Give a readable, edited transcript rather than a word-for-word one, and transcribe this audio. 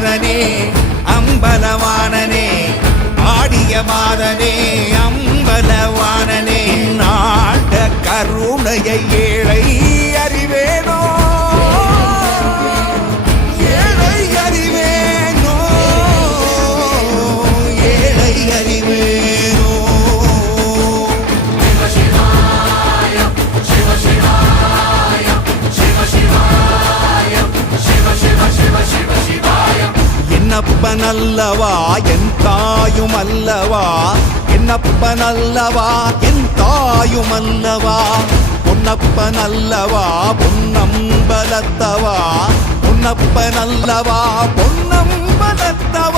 மாதனே அம்பலவானனே ஆடிய மாதனே அம்பலவானனே நாட கருணையை ஏழை அறிவேனோ ஏழை அறிவேனோ ஏழை அறிவேனோ சிவ சிவாய சிவ சிவாய சிவ சிவாய சிவ சிவ சிவ சிவ சிவாய என்னப்பனல்லவா என் தாயும் அல்லவா என்னப்பனல்லவா என் தாயும் அல்லவா பொன்னப்பனல்லவா பொன்னம்பலத்தவா பொன்னப்பனல்லவா பொன்னம்பலத்தவா